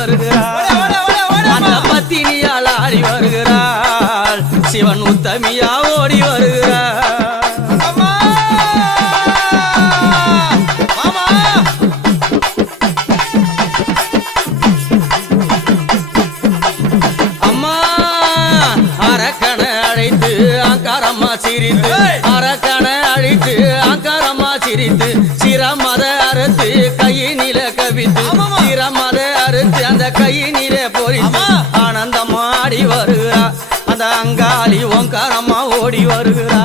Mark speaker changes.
Speaker 1: வருகிறாள். அந்த பத்தினியால் ஆடி வருகிறாள். சிவன் உத்தமியா ஓடி வருகிறாள். சிரித்து. அரக்கனை அழித்து அக்கரமா சிரித்து. சிரமத அறுத்து கையின் அறுத்து அந்த கையினிலே பொறித்து ஆனந்தமா ஆடி வருகிறா அந்த அங்காளி ஓங்காரமா ஓடி வருகிறா